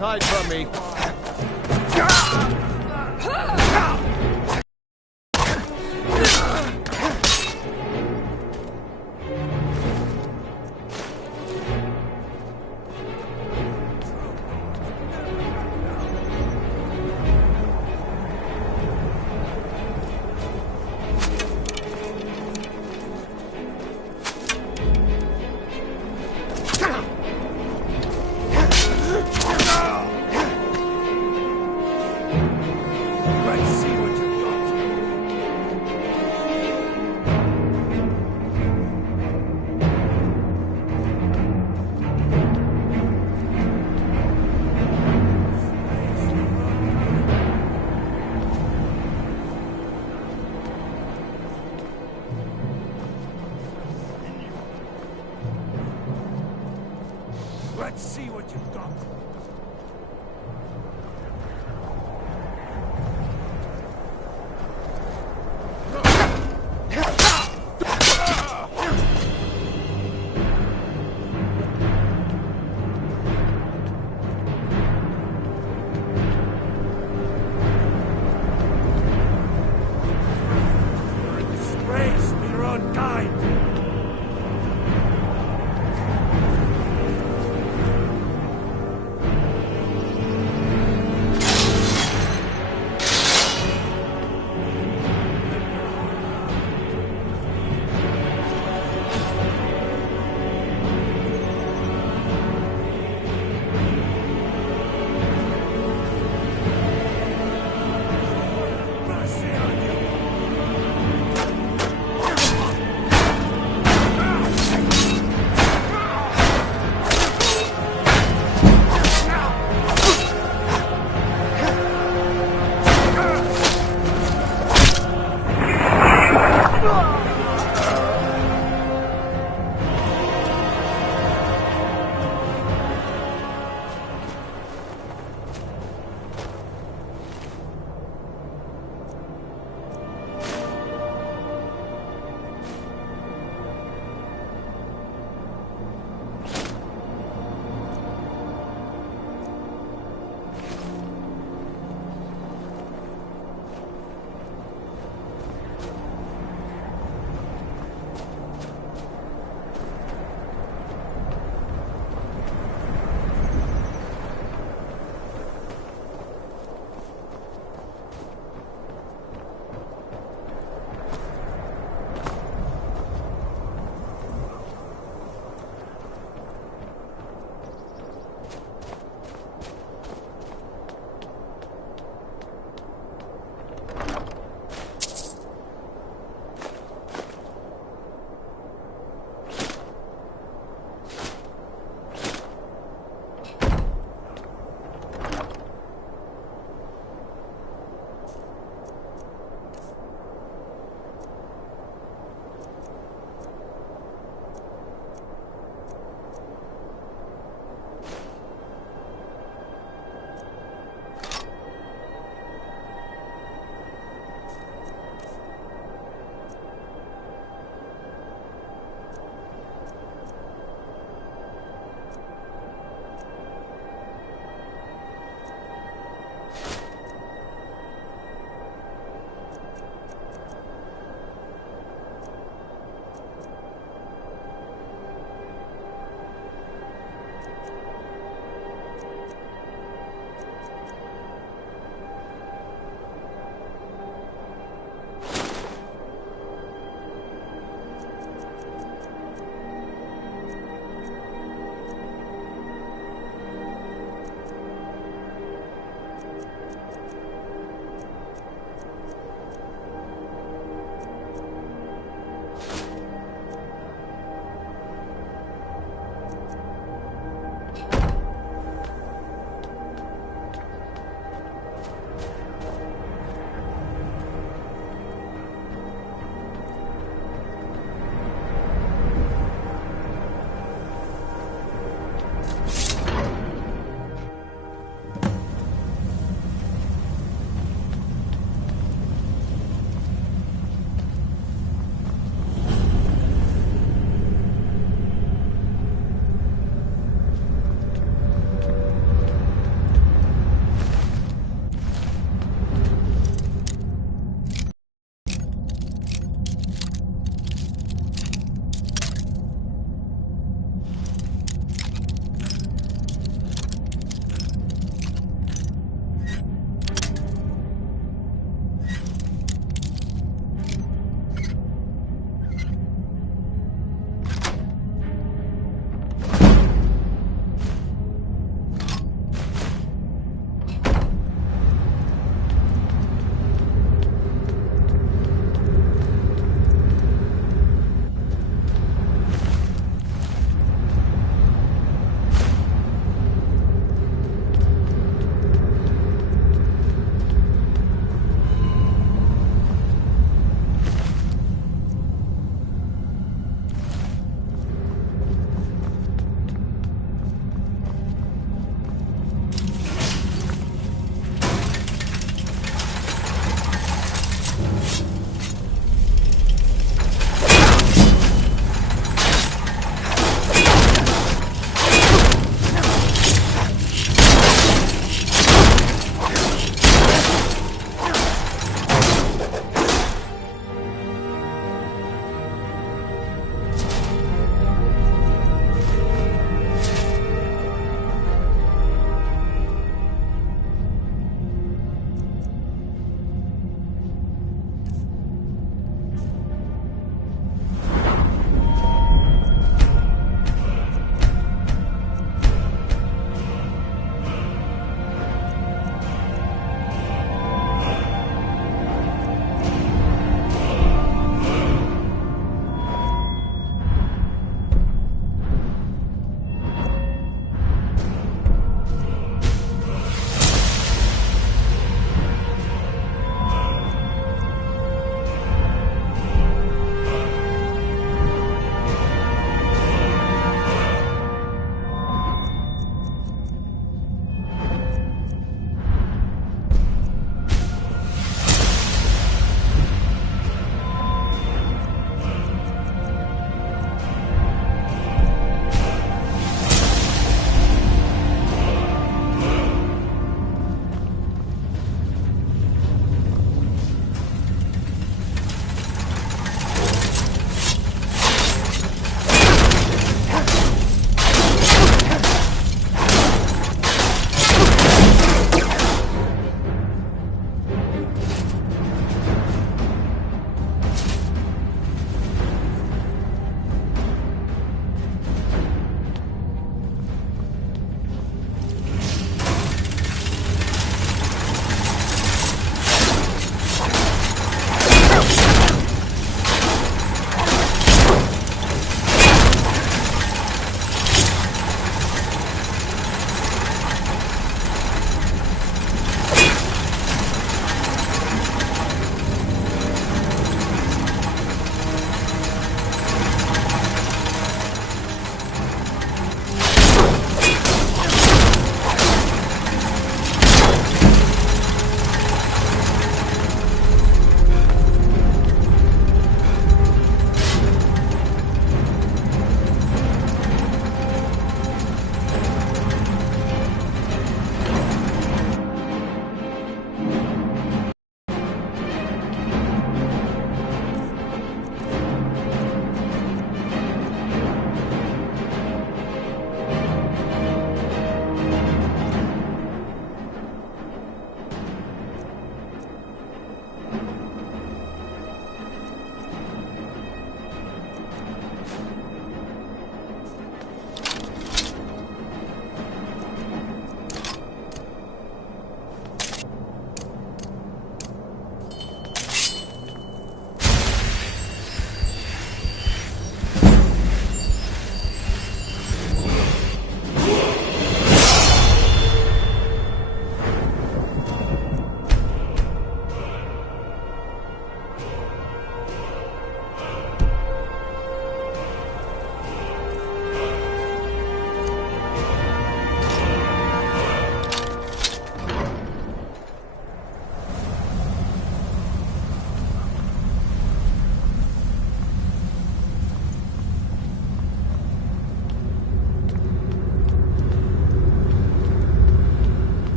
Hide from me. Let's see what you've got. Disgrace to your own kind.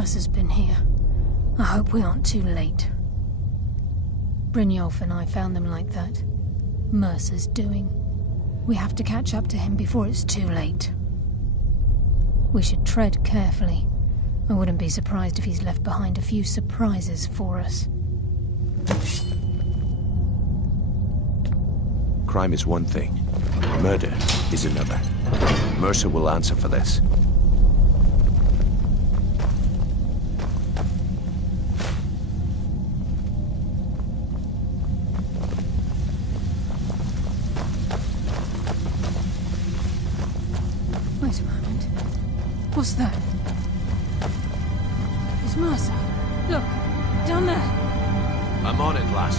Mercer's been here. I hope we aren't too late. Brynjolf and I found them like that. Mercer's doing. We have to catch up to him before it's too late. We should tread carefully. I wouldn't be surprised if he's left behind a few surprises for us. Crime is one thing. Murder is another. Mercer will answer for this. Wait a moment. What's that? It's Mercer. Look, down there. I'm on it, lass.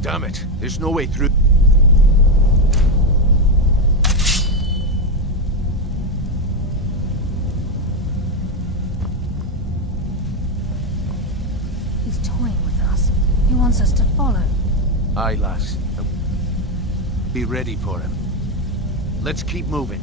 Damn it, there's no way through. He's toying with us. He wants us to follow. Aye, lass. Be ready for him. Let's keep moving.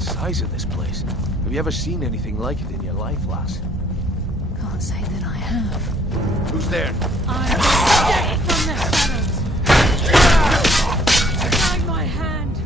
Size of this place. Have you ever seen anything like it in your life, lass? Can't say that I have. Who's there? I'm dead from the shadows. Guide my hand.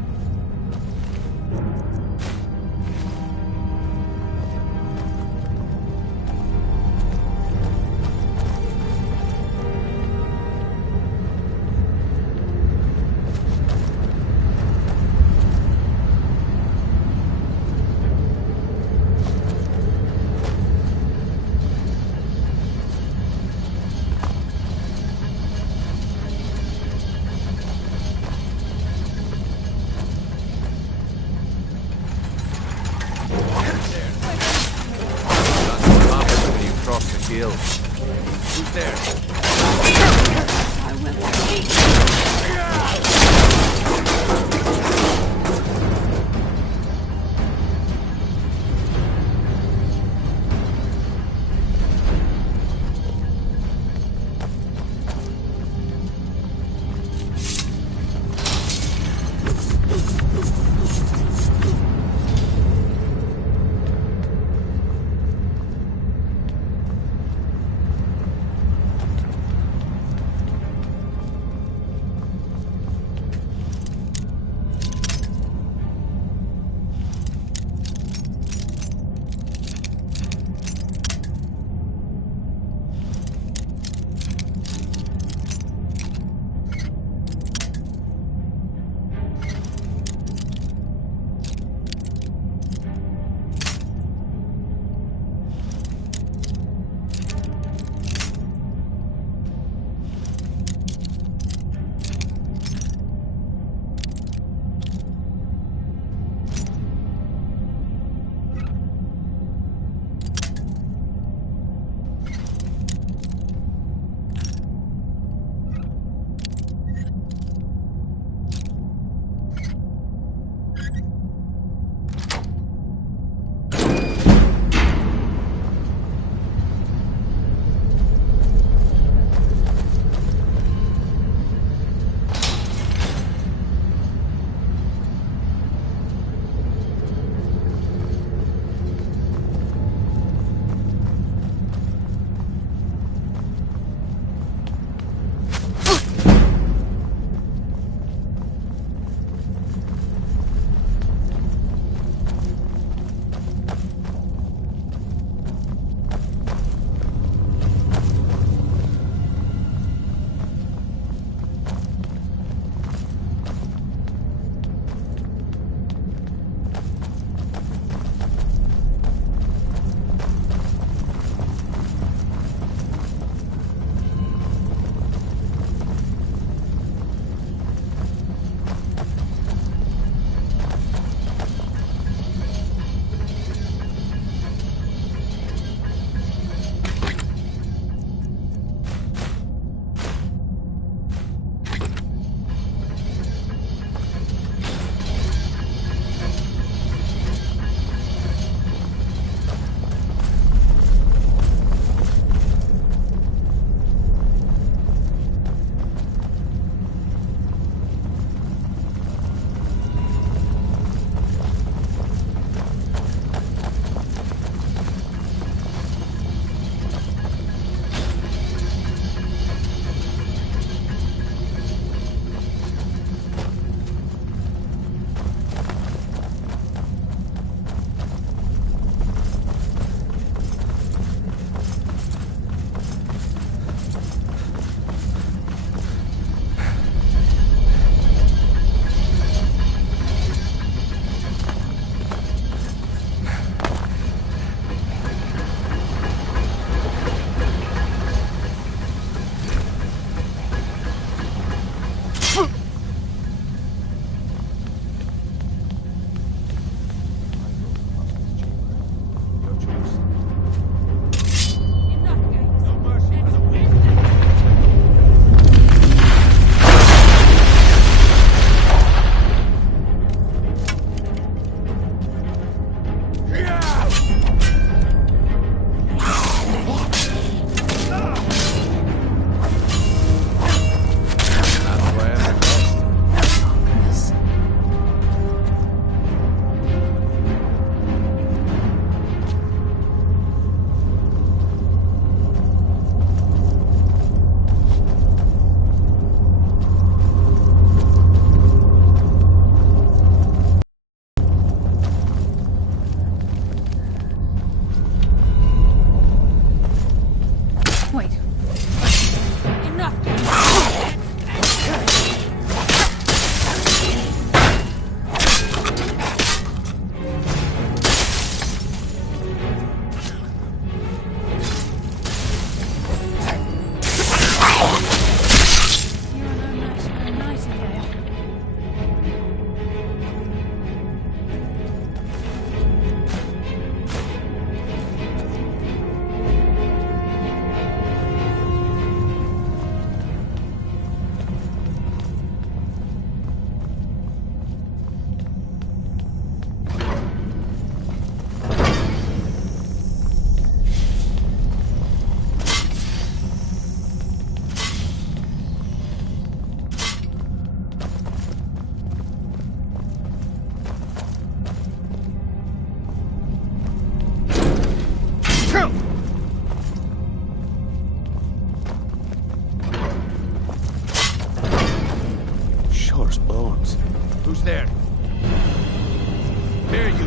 Who's there? I will eat.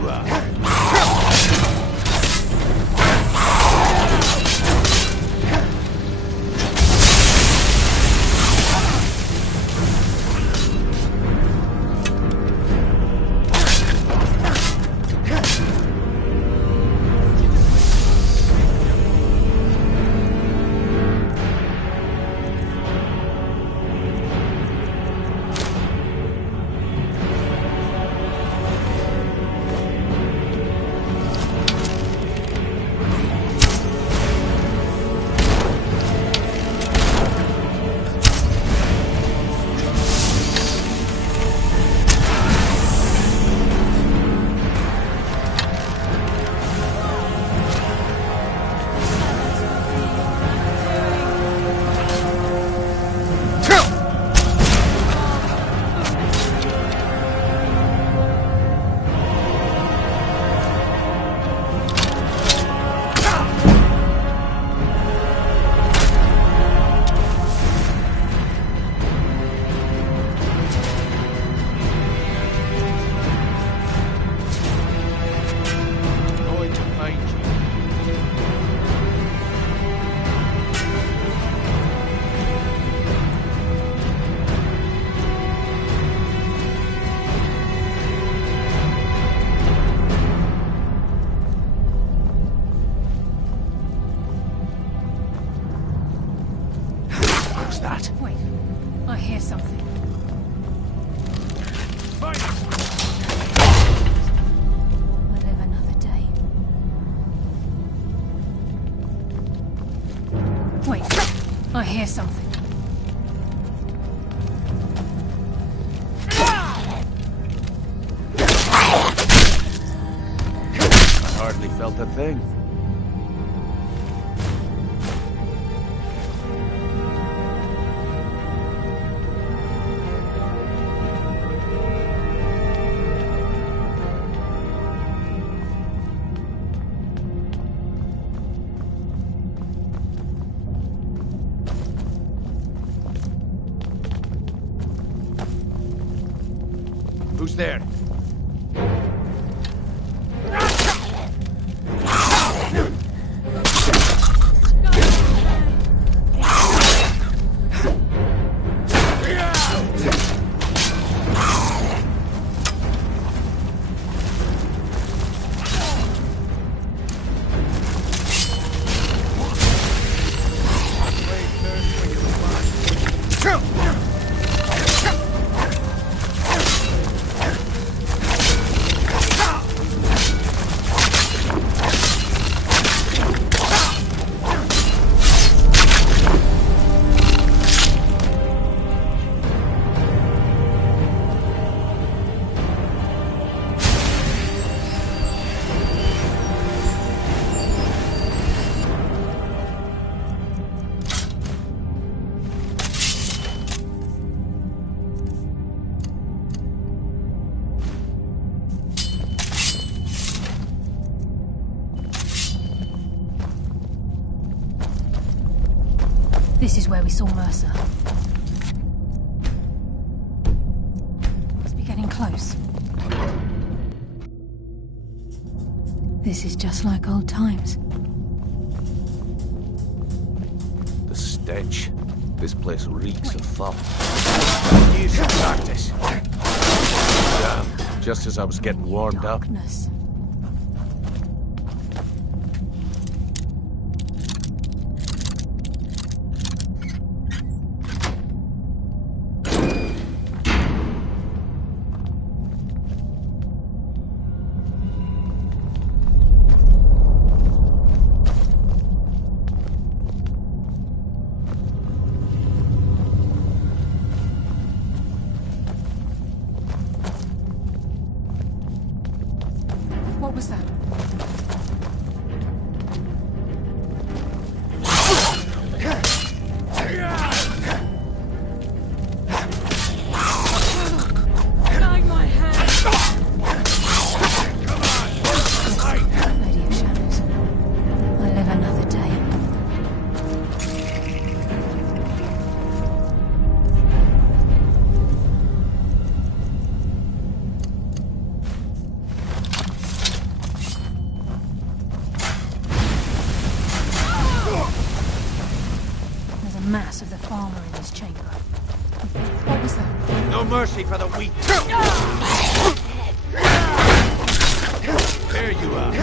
you are. Wait, I hear something. Fight! I live another day. Wait, I hear something. I hardly felt a thing. Who's there? This is where we saw Mercer. Must be getting close. This is just like old times. The stench. This place reeks of fog. Years of practice. Damn, just as I was getting warmed up. Darkness. What was that? Guide my hand. Lady of Shadows. I live another day. glass of the farmer in his chamber. What was that? No mercy for the weak. There you are.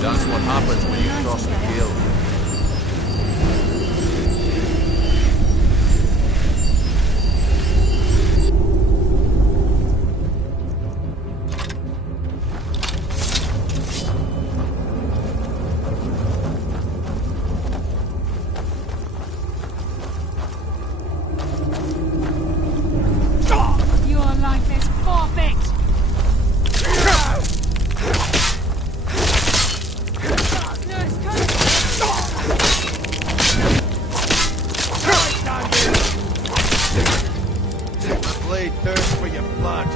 That's what happens when you cross the guild. Your life is forfeit! Thirst for your blood.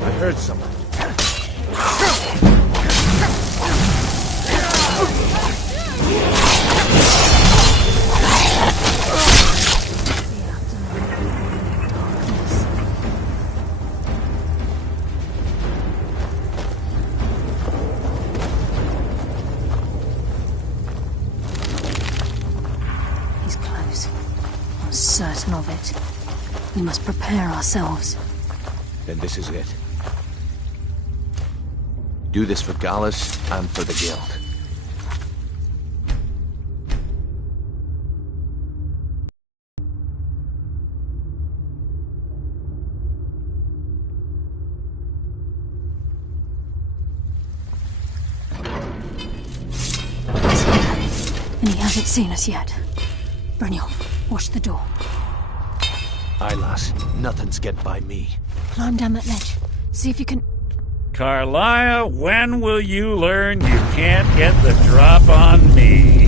I heard someone. He's close. I'm certain of it. We must prepare ourselves. Then this is it. Do this for Gallus and for the guild. And he hasn't seen us yet. Brynjolf, watch the door. Aye, lass. Nothing's get by me. Climb down that ledge. See if you can... Carlia, when will you learn you can't get the drop on me?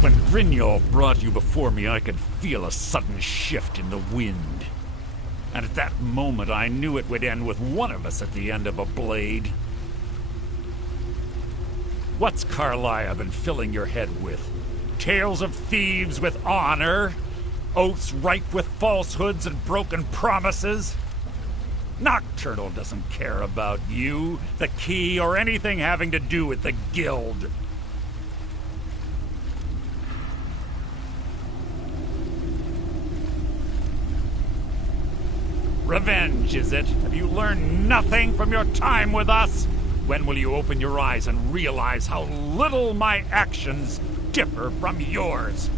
When Brynjolf brought you before me, I could feel a sudden shift in the wind. And at that moment, I knew it would end with one of us at the end of a blade. What's Carlia been filling your head with? Tales of thieves with honor? Oaths ripe with falsehoods and broken promises? Nocturnal doesn't care about you, the key, or anything having to do with the guild. Revenge, is it? Have you learned nothing from your time with us? When will you open your eyes and realize how little my actions differ from yours?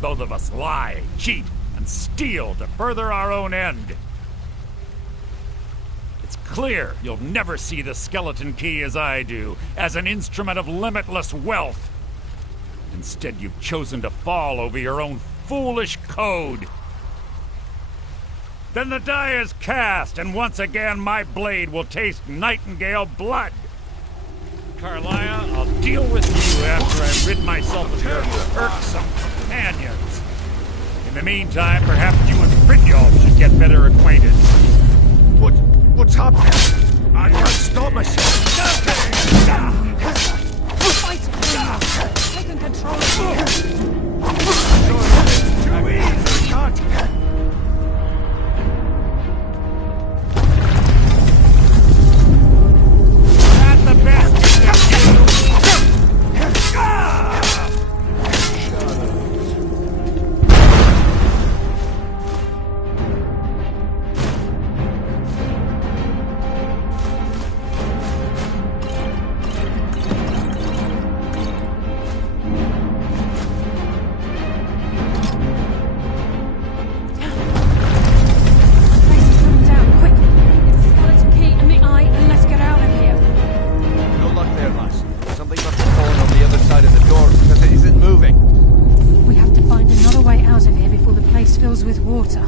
Both of us lie, cheat, and steal to further our own end. It's clear you'll never see the skeleton key as I do, as an instrument of limitless wealth. Instead, you've chosen to fall over your own foolish code. Then the die is cast, and once again my blade will taste nightingale blood. Carlia, I'll deal with you after I've rid myself of your irksome companions. In the meantime, perhaps you and Brynjolf should get better acquainted. What's happening? I can't stop myself. Fight! Taking control of here! It's too easy. Can't. Not the best you can do. Place is coming down, quick! Get the skeleton key and the eye and let's get out of here! No luck there, lass. Something must have fallen on the other side of the door because it isn't moving. We have to find another way out of here before the place fills with water.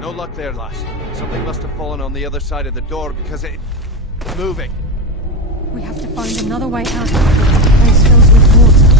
No luck there, lass. Something must have fallen on the other side of the door because it's moving. We have to find another way out of here before the place fills with water.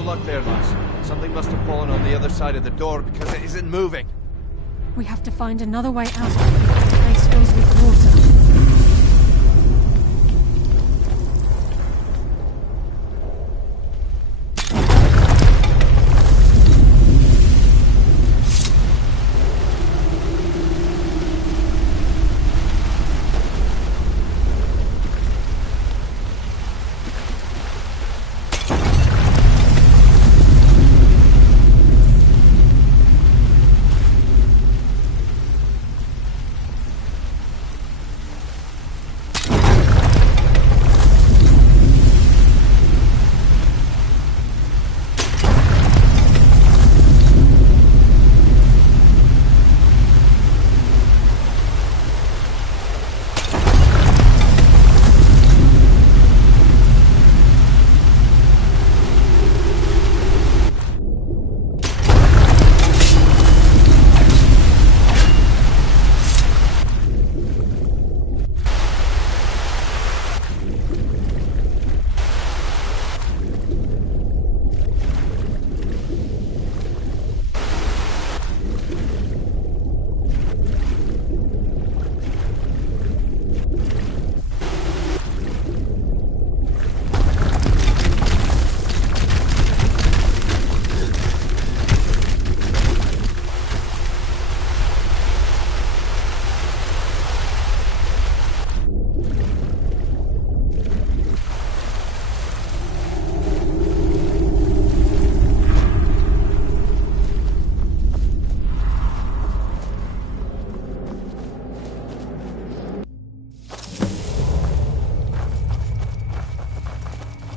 No luck there, lass. Something must have fallen on the other side of the door because it isn't moving. We have to find another way out. The place fills with water.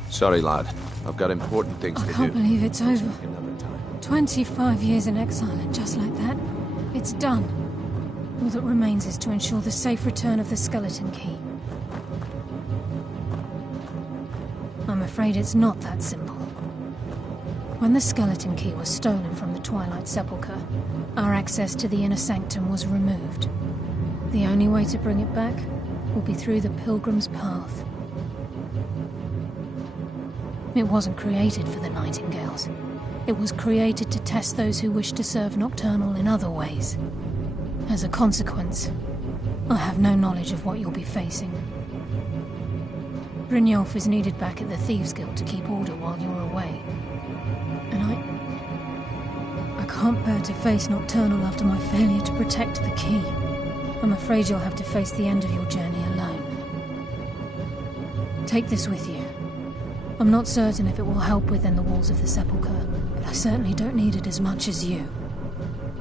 Sorry, lad. I've got important things to I do. can't believe it's over. Another time. 25 years in exile, and just like that, it's done. All that remains is to ensure the safe return of the skeleton key. I'm afraid it's not that simple. When the skeleton key was stolen from the Twilight Sepulchre, our access to the inner sanctum was removed. The only way to bring it back will be through the Pilgrim's Path. It wasn't created for the Nightingales. It was created to test those who wish to serve Nocturnal in other ways. As a consequence, I have no knowledge of what you'll be facing. Brynjolf is needed back at the Thieves' Guild to keep order while you're away. And I can't bear to face Nocturnal after my failure to protect the key. I'm afraid you'll have to face the end of your journey alone. Take this with you. I'm not certain if it will help within the walls of the Sepulchre, but I certainly don't need it as much as you.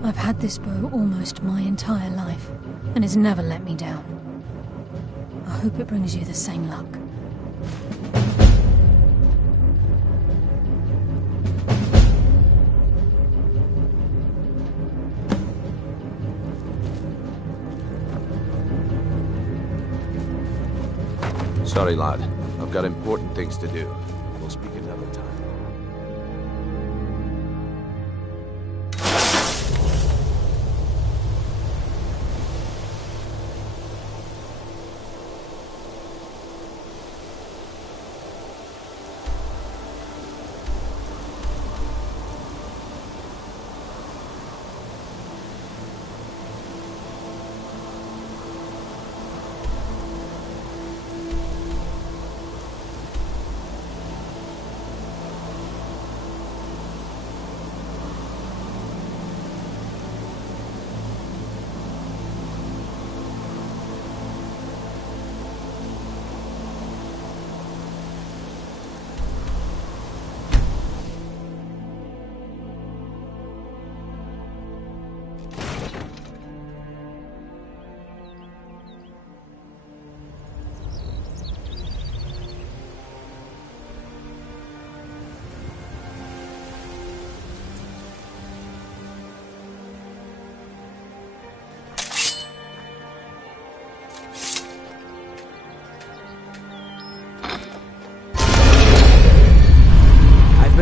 I've had this bow almost my entire life, and it's never let me down. I hope it brings you the same luck. Sorry, lad. I've got important things to do. We'll speak another time.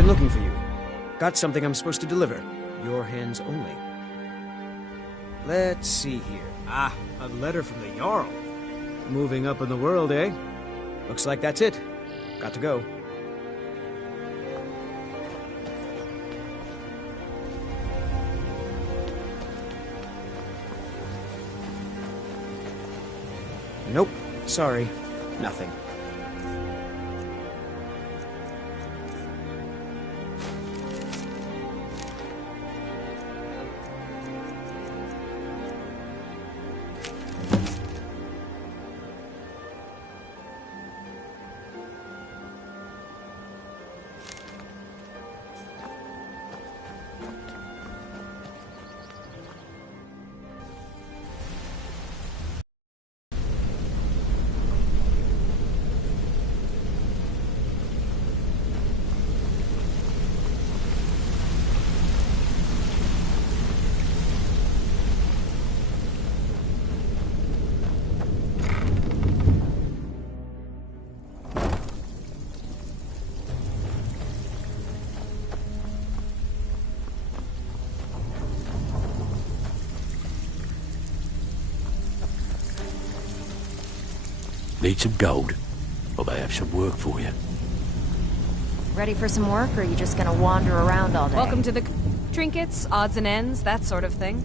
Looking for you. Got something I'm supposed to deliver. Your hands only. Let's see here. Ah, a letter from the Jarl. Moving up in the world, eh? Looks like that's it. Got to go. Nope. Sorry. Nothing. Need some gold? Or may I have some work for you? Ready for some work, or are you just gonna wander around all day? Welcome to the trinkets, odds and ends, that sort of thing.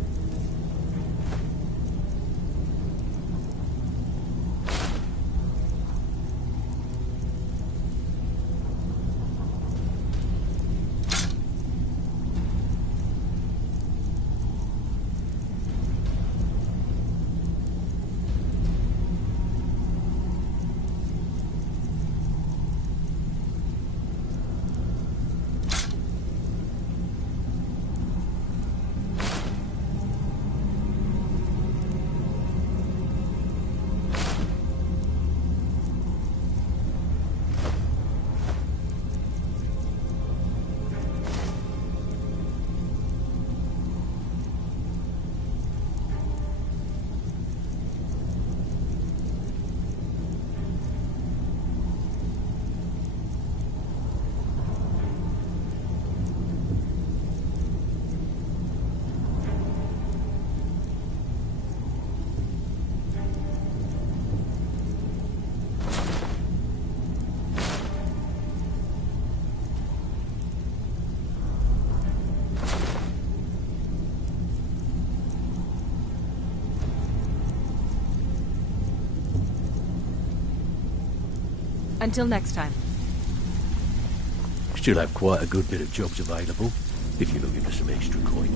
Until next time. Still have quite a good bit of jobs available, if you're looking for some extra coin.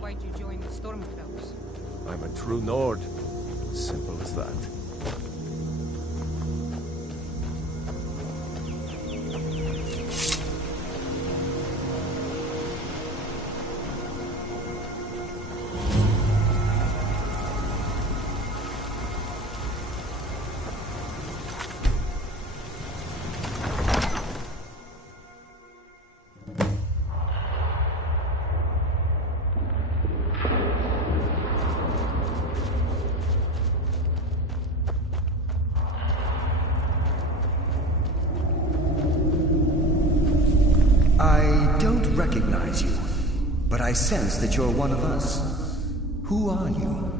why'd you join the Stormcloaks? I'm a true Nord. Simple as that. I don't recognize you, but I sense that you're one of us. Who are you?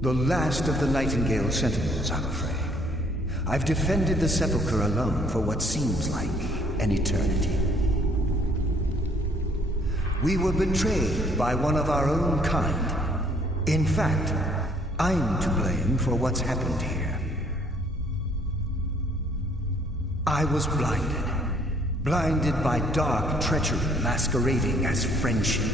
The last of the Nightingale Sentinels, I'm afraid. I've defended the Sepulchre alone for what seems like an eternity. We were betrayed by one of our own kind. In fact, I'm to blame for what's happened here. I was blinded. Blinded by dark treachery masquerading as friendship.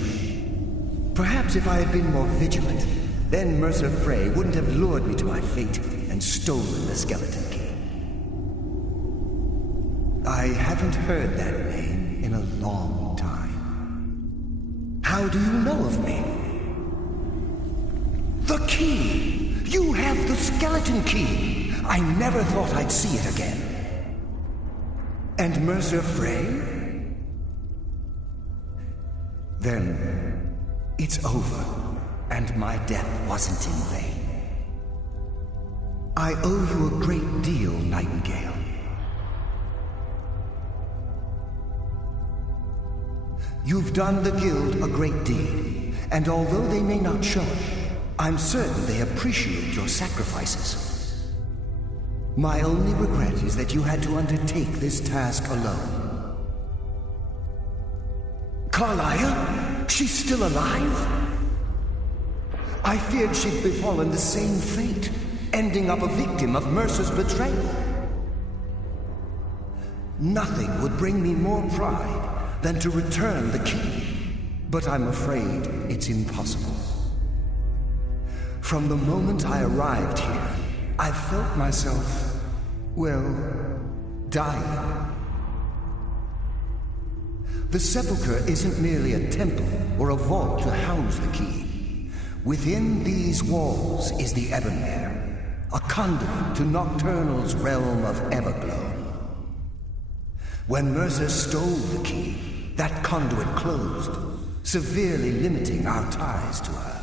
Perhaps if I had been more vigilant, then Mercer Frey wouldn't have lured me to my fate and stolen the skeleton key. I haven't heard that name in a long time. How do you know of me? The key! You have the skeleton key! I never thought I'd see it again. And Mercer Frey? Then it's over, and my death wasn't in vain. I owe you a great deal, Nightingale. You've done the Guild a great deed, and although they may not show it, I'm certain they appreciate your sacrifices. My only regret is that you had to undertake this task alone. Carlia? She's still alive? I feared she'd befallen the same fate, ending up a victim of Mercer's betrayal. Nothing would bring me more pride than to return the key, but I'm afraid it's impossible. From the moment I arrived here, I felt myself, well, dying. The Sepulchre isn't merely a temple or a vault to house the key. Within these walls is the Ebonmere, a conduit to Nocturnal's realm of Everglow. When Mercer stole the key, that conduit closed, severely limiting our ties to her.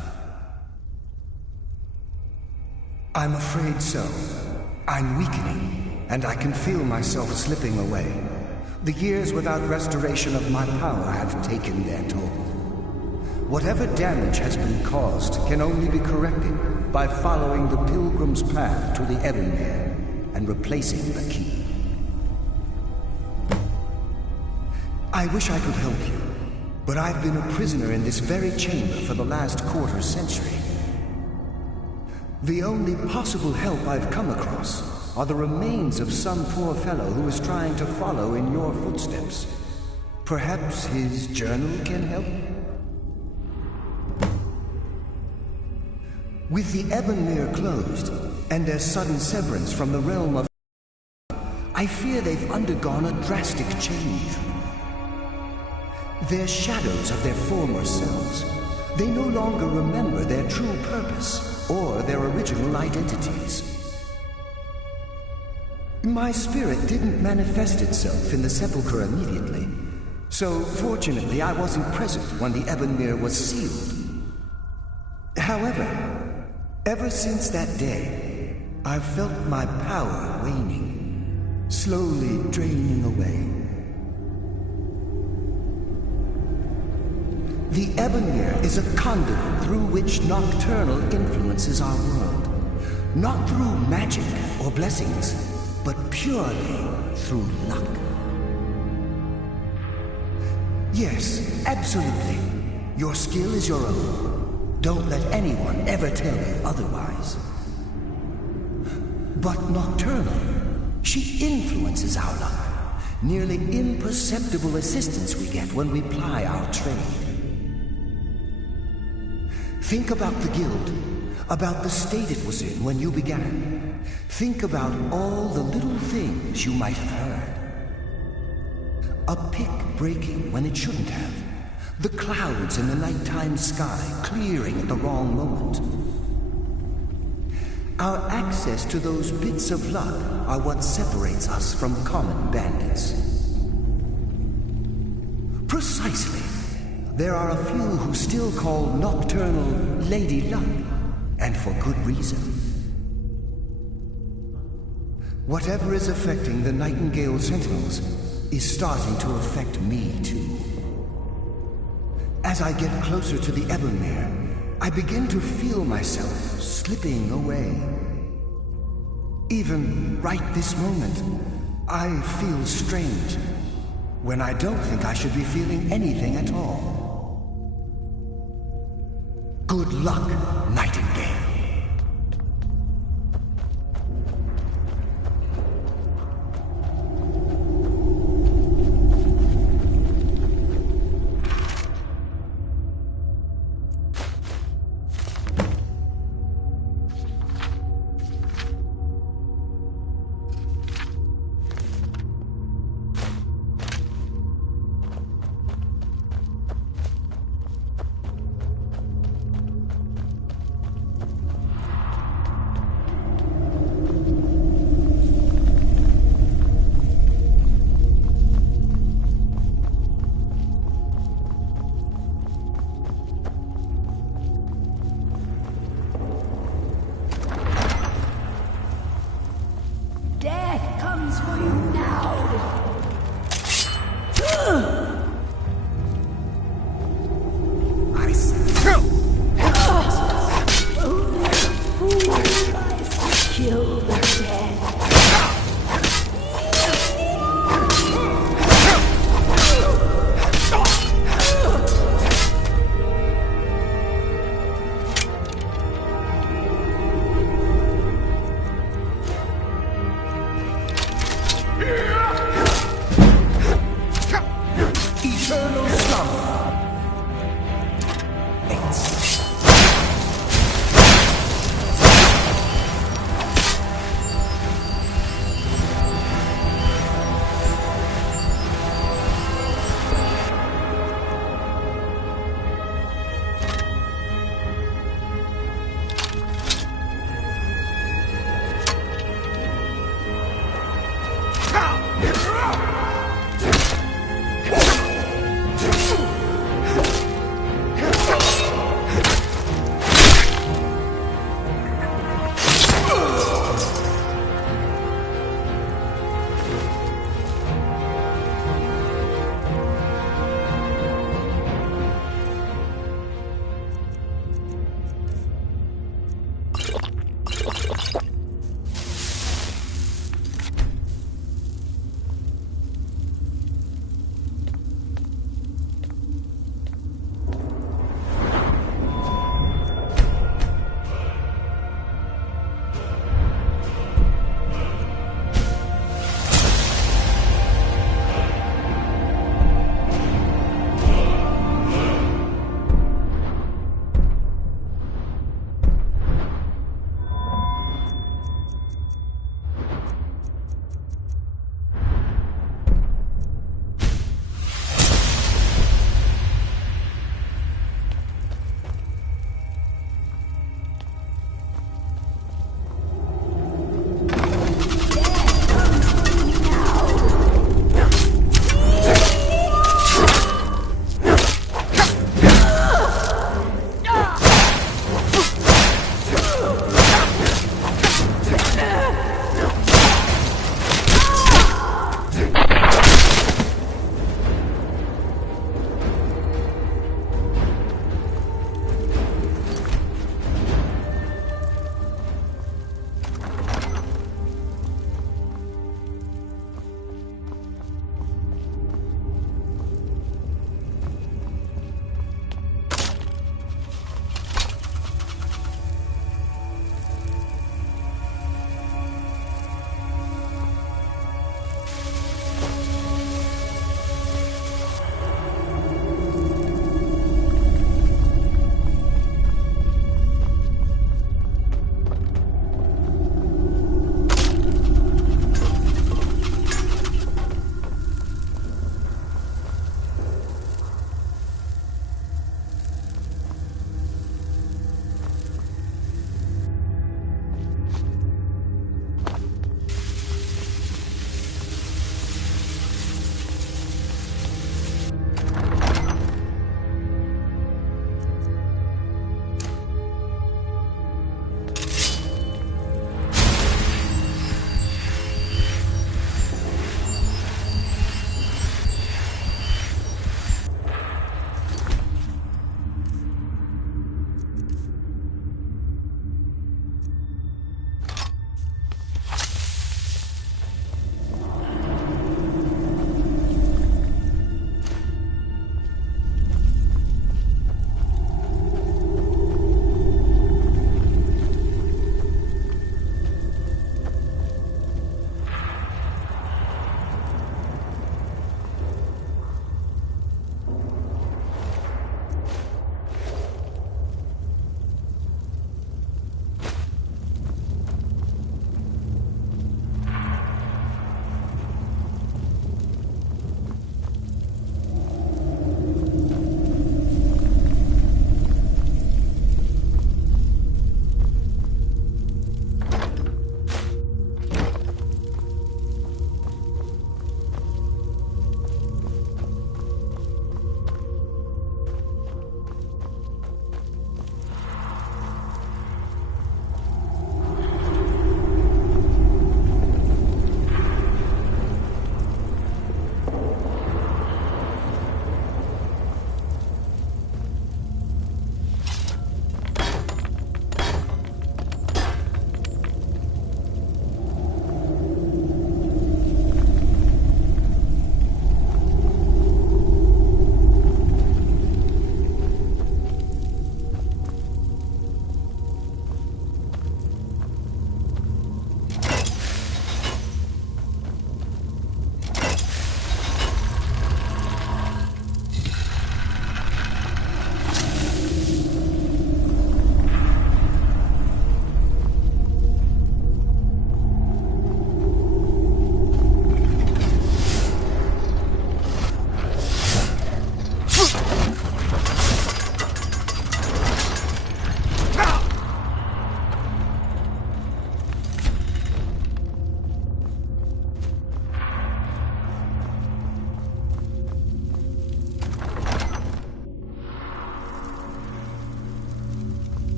I'm afraid so. I'm weakening, and I can feel myself slipping away. The years without restoration of my power have taken their toll. Whatever damage has been caused can only be corrected by following the Pilgrim's path to the Ebonmere and replacing the key. I wish I could help you, but I've been a prisoner in this very chamber for the last quarter century. The only possible help I've come across are the remains of some poor fellow who is trying to follow in your footsteps. Perhaps his journal can help? With the Ebonmere closed, and their sudden severance from the realm of... I fear they've undergone a drastic change. They're shadows of their former selves. They no longer remember their true purpose or their original identities. My spirit didn't manifest itself in the Sepulchre immediately, so fortunately I wasn't present when the Ebonmere was sealed. However, ever since that day, I've felt my power waning, slowly draining away. The Ebonmere is a conduit through which Nocturnal influences our world. Not through magic or blessings, but purely through luck. Yes, absolutely. Your skill is your own. Don't let anyone ever tell you otherwise. But Nocturnal, she influences our luck. Nearly imperceptible assistance we get when we ply our trade. Think about the guild, about the state it was in when you began. Think about all the little things you might have heard. A pick breaking when it shouldn't have. The clouds in the nighttime sky clearing at the wrong moment. Our access to those bits of luck are what separates us from common bandits. Precisely. There are a few who still call Nocturnal Lady Luck, and for good reason. Whatever is affecting the Nightingale Sentinels is starting to affect me too. As I get closer to the Ebonmere, I begin to feel myself slipping away. Even right this moment, I feel strange, when I don't think I should be feeling anything at all. Good luck, Nightingale.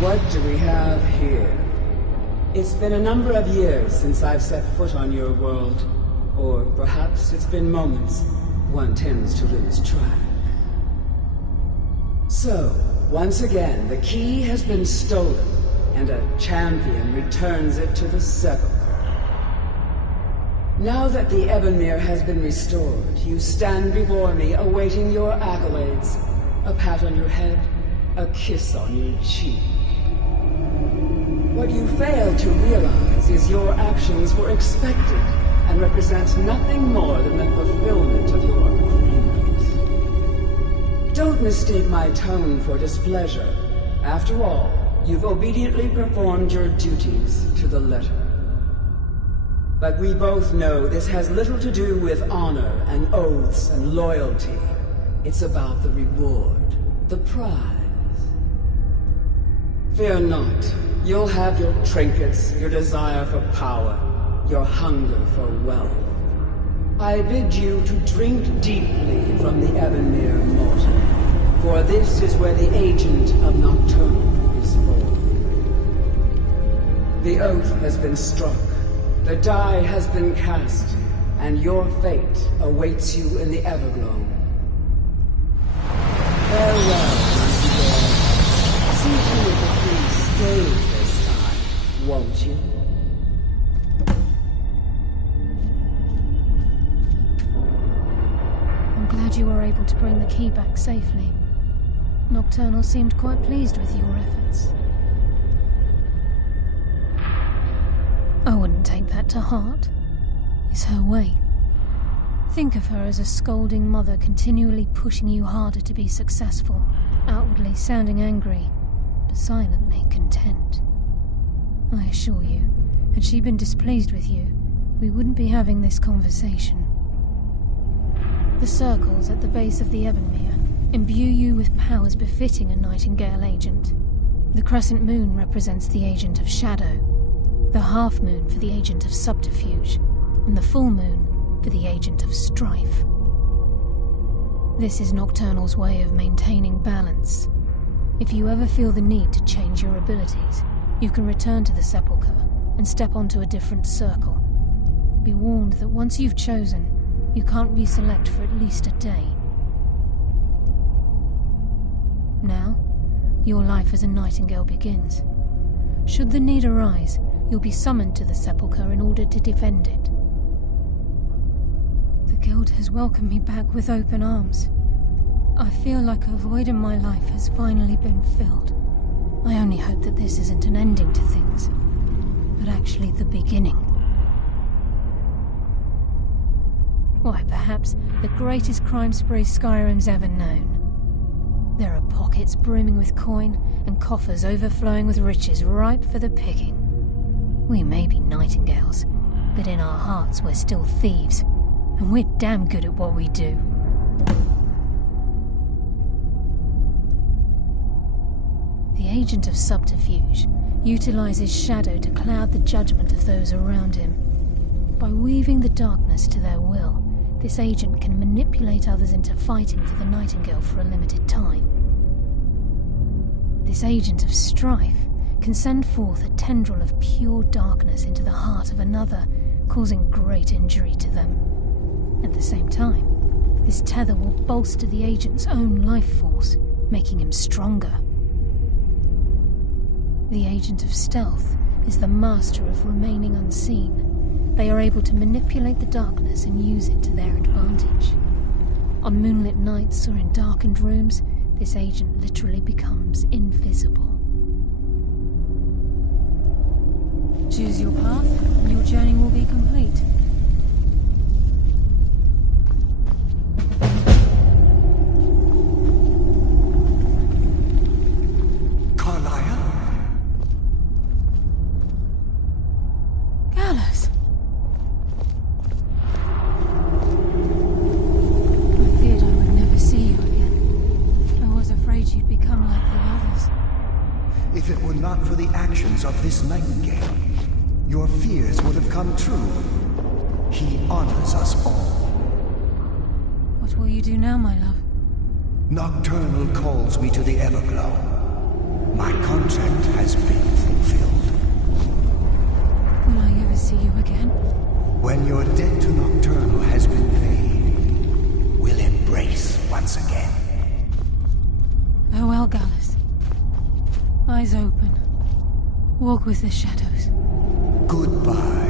What do we have here? It's been a number of years since I've set foot on your world. Or perhaps it's been moments. One tends to lose track. So, once again, the key has been stolen, and a champion returns it to the sepulchre. Now that the Ebonmere has been restored, you stand before me awaiting your accolades. A pat on your head, a kiss on your cheek. What you fail to realize is your actions were expected and represent nothing more than the fulfillment of your agreement. Don't mistake my tone for displeasure. After all, you've obediently performed your duties to the letter. But we both know this has little to do with honor and oaths and loyalty. It's about the reward, the prize. Fear not. You'll have your trinkets, your desire for power, your hunger for wealth. I bid you to drink deeply from the Ebonmere mortal, for this is where the agent of Nocturnal is born. The oath has been struck, the die has been cast, and your fate awaits you in the Everglow. Farewell, Nightingale. See to it that we stay this time, won't you? I'm glad you were able to bring the key back safely. Nocturnal seemed quite pleased with your efforts. I wouldn't take that to heart. It's her way. Think of her as a scolding mother continually pushing you harder to be successful, outwardly sounding angry, but silently content. I assure you, had she been displeased with you, we wouldn't be having this conversation. The circles at the base of the Ebonmere imbue you with powers befitting a Nightingale agent. The crescent moon represents the agent of shadow, the half moon for the agent of subterfuge, and the full moon for the agent of strife. This is Nocturnal's way of maintaining balance. If you ever feel the need to change your abilities, you can return to the sepulchre and step onto a different circle. Be warned that once you've chosen, you can't reselect for at least a day. Now, your life as a Nightingale begins. Should the need arise, you'll be summoned to the sepulchre in order to defend it. The Guild has welcomed me back with open arms. I feel like a void in my life has finally been filled. I only hope that this isn't an ending to things, but actually the beginning. Why, perhaps the greatest crime spree Skyrim's ever known. There are pockets brimming with coin and coffers overflowing with riches ripe for the picking. We may be Nightingales, but in our hearts we're still thieves, and we're damn good at what we do. The agent of subterfuge utilizes shadow to cloud the judgment of those around him. By weaving the darkness to their will, this agent can manipulate others into fighting for the Nightingale for a limited time. This agent of strife can send forth a tendril of pure darkness into the heart of another, causing great injury to them. At the same time, this tether will bolster the agent's own life force, making him stronger. The agent of stealth is the master of remaining unseen. They are able to manipulate the darkness and use it to their advantage. On moonlit nights or in darkened rooms, this agent literally becomes invisible. Choose your path, and your journey will be complete. If it were not for the actions of this Nightingale, your fears would have come true. He honors us all. What will you do now, my love? Nocturnal calls me to the Everglow. My contract has been fulfilled. Will I ever see you again? When your debt to Nocturnal has been paid, we'll embrace once again. Farewell, Gallus. Eyes open. Walk with the shadows. Goodbye.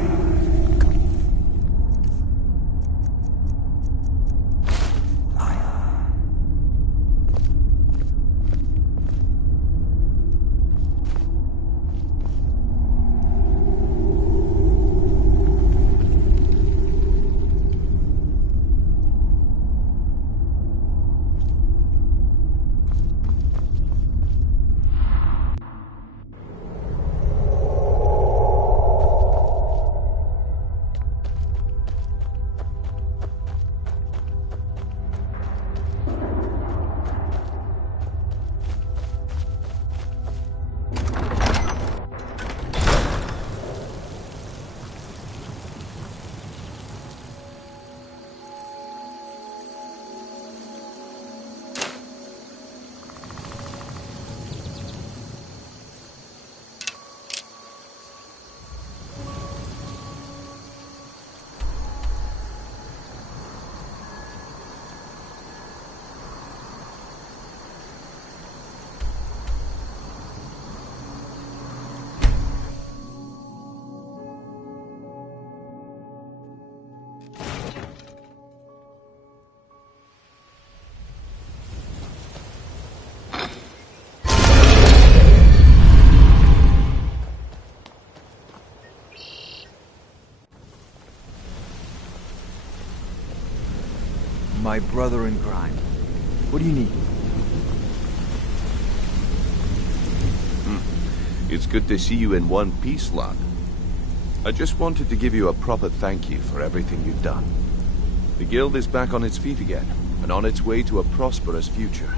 My brother in crime. What do you need? It's good to see you in one piece, lad. I just wanted to give you a proper thank you for everything you've done. The guild is back on its feet again, and on its way to a prosperous future.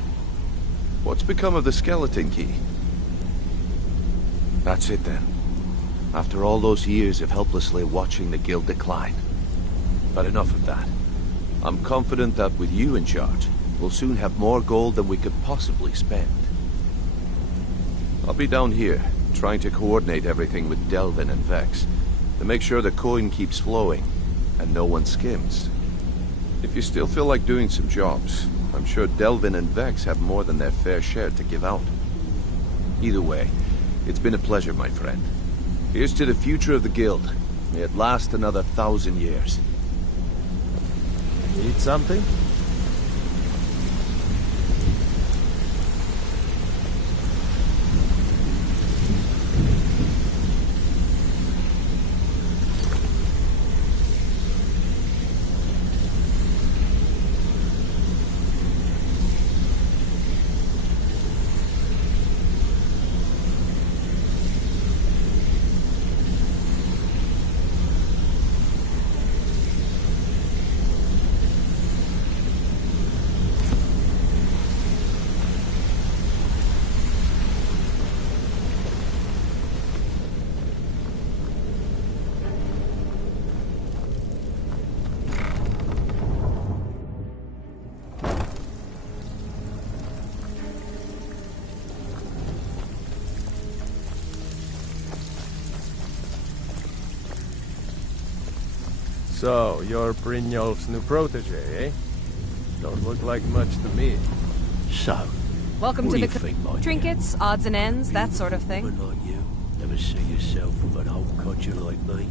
What's become of the skeleton key? That's it then. After all those years of helplessly watching the guild decline. But enough of that. I'm confident that with you in charge, we'll soon have more gold than we could possibly spend. I'll be down here, trying to coordinate everything with Delvin and Vex, to make sure the coin keeps flowing, and no one skims. If you still feel like doing some jobs, I'm sure Delvin and Vex have more than their fair share to give out. Either way, it's been a pleasure, my friend. Here's to the future of the guild. May it last another 1,000 years. Need something? So, you're Brynjolf's new protege, eh? Don't look like much to me. So, Welcome what to do the you think, my trinkets, odds and ends, that sort of thing. Woman like you never see yourself with an old codger like me.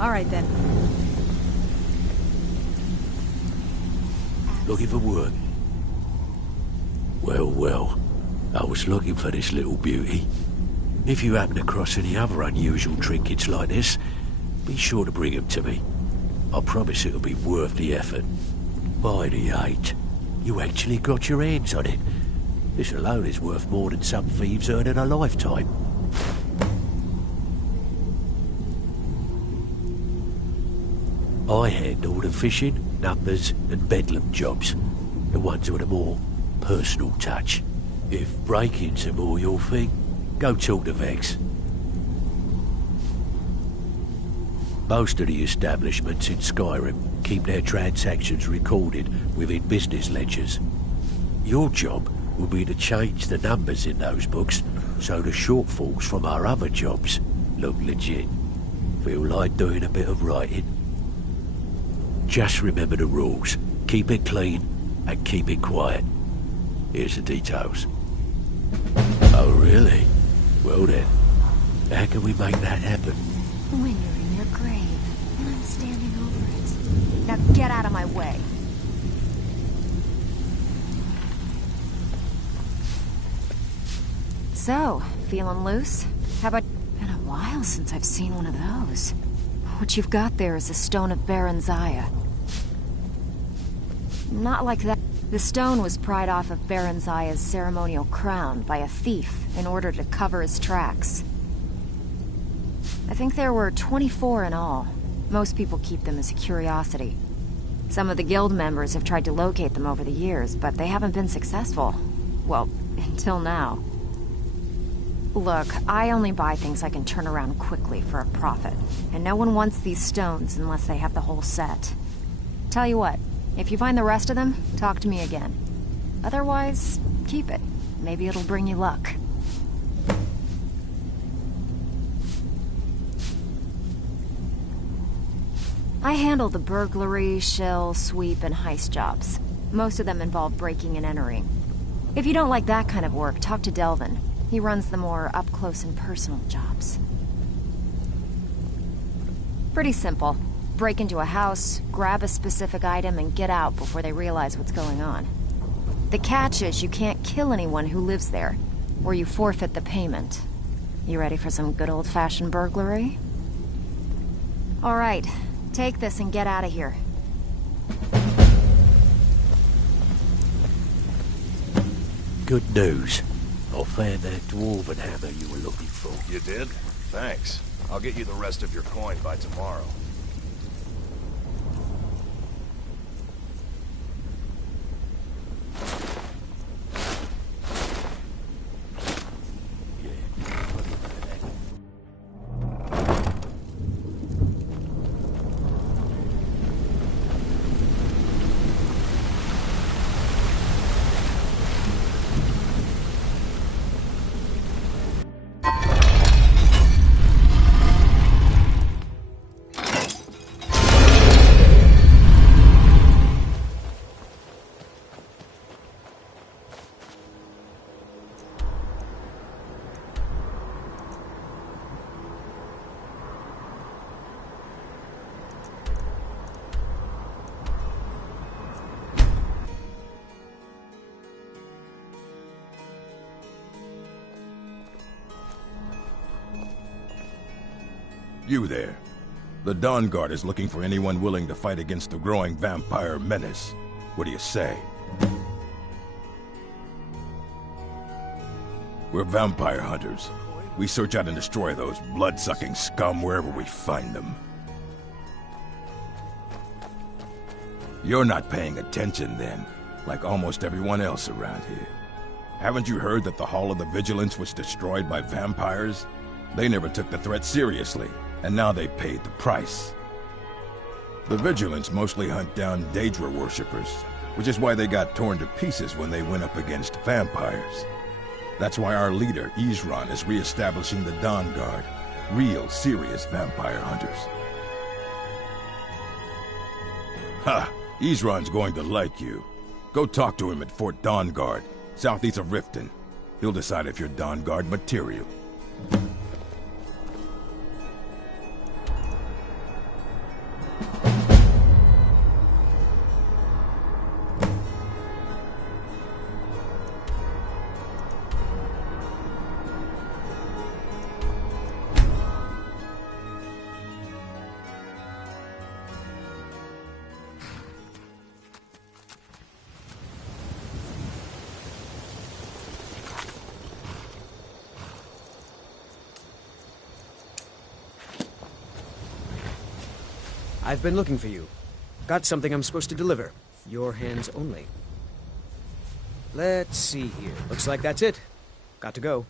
All right, then. Looking for work? Well, well. I was looking for this little beauty. If you happen across any other unusual trinkets like this, be sure to bring them to me. I promise it'll be worth the effort. By the 8, you actually got your hands on it. This alone is worth more than some thieves earn in a lifetime. I handle the fishing, numbers and bedlam jobs. The ones with a more personal touch. If break-ins are more your thing, go talk to Vex. Most of the establishments in Skyrim keep their transactions recorded within business ledgers. Your job will be to change the numbers in those books so the shortfalls from our other jobs look legit. Feel like doing a bit of writing? Just remember the rules. Keep it clean and keep it quiet. Here's the details. Oh, really? Well then, how can we make that happen? When you're in your grave, and I'm standing over it. Now get out of my way. So, feeling loose? How about... Been a while since I've seen one of those. What you've got there is a stone of Baron-Zaya. Not like that. The stone was pried off of Baron-Zaya's ceremonial crown by a thief in order to cover his tracks. I think there were 24 in all. Most people keep them as a curiosity. Some of the guild members have tried to locate them over the years, but they haven't been successful. Well, until now. Look, I only buy things I can turn around quickly for a profit, and no one wants these stones unless they have the whole set. Tell you what, if you find the rest of them, talk to me again. Otherwise, keep it. Maybe it'll bring you luck. I handle the burglary, shell, sweep, and heist jobs. Most of them involve breaking and entering. If you don't like that kind of work, talk to Delvin. He runs the more up-close and personal jobs. Pretty simple. Break into a house, grab a specific item, and get out before they realize what's going on. The catch is you can't kill anyone who lives there, or you forfeit the payment. You ready for some good old-fashioned burglary? All right, take this and get out of here. Good news. I found that dwarven hammer you were looking for. You did? Thanks. I'll get you the rest of your coin by tomorrow. You there. The Dawn Guard is looking for anyone willing to fight against the growing vampire menace. What do you say? We're vampire hunters. We search out and destroy those blood-sucking scum wherever we find them. You're not paying attention then, like almost everyone else around here. Haven't you heard that the Hall of the Vigilance was destroyed by vampires? They never took the threat seriously, and now they paid the price. The Vigilance mostly hunt down Daedra worshippers, which is why they got torn to pieces when they went up against vampires. That's why our leader, Isran, is re-establishing the Dawn Guard, real, serious vampire hunters. Ha! Isran's going to like you. Go talk to him at Fort Dawn Guard, southeast of Riften. He'll decide if you're Dawn Guard material. I've been looking for you. Got something I'm supposed to deliver. Your hands only. Let's see here. Looks like that's it. Got to go.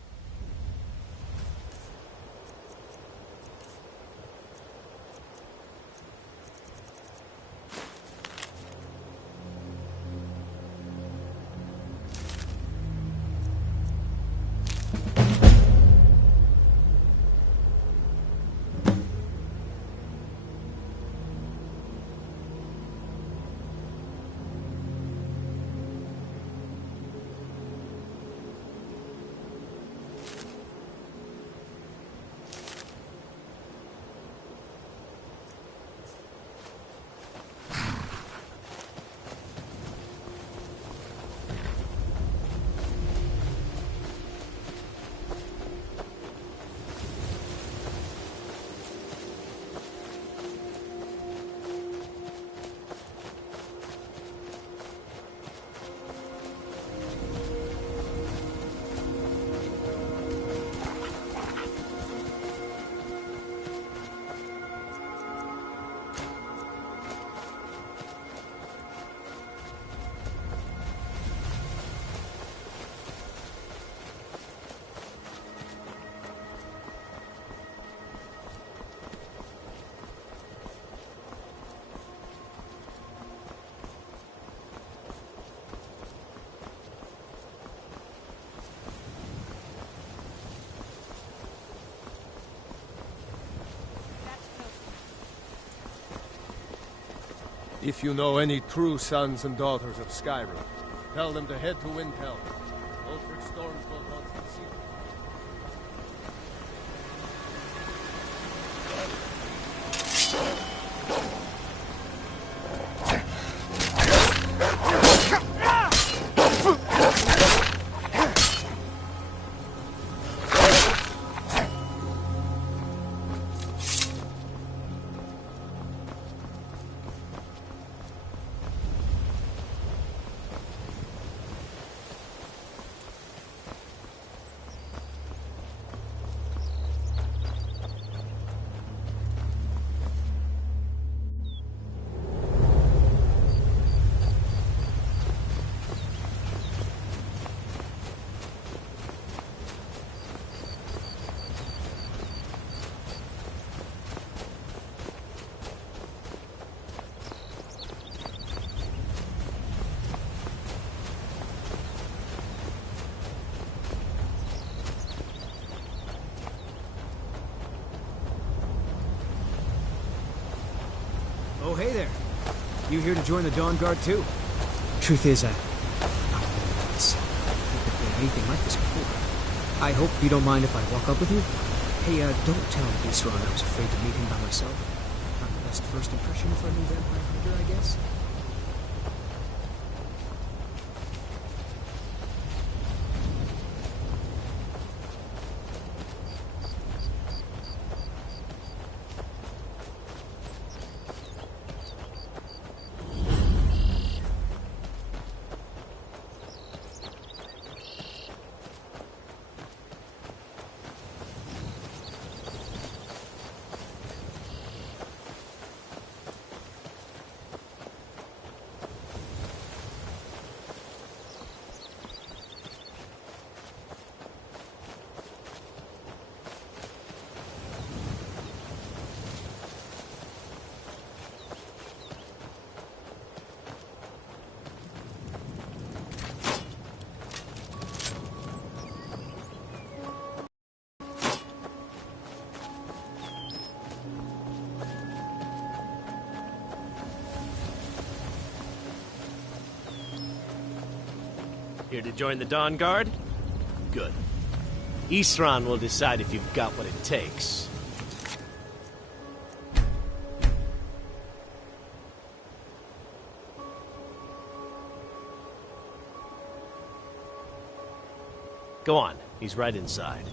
If you know any true sons and daughters of Skyrim, tell them to head to Windhelm. Ulfric Stormcloak wants to see them. Oh, hey there. You here to join the Dawn Guard, too? Truth is, I've never been anything like this before. I hope you don't mind if I walk up with you? Hey, don't tell Isran I was afraid to meet him by myself. Not the best first impression for a new vampire hunter, I guess. Here to join the Dawn Guard? Good. Isran will decide if you've got what it takes. Go on, he's right inside.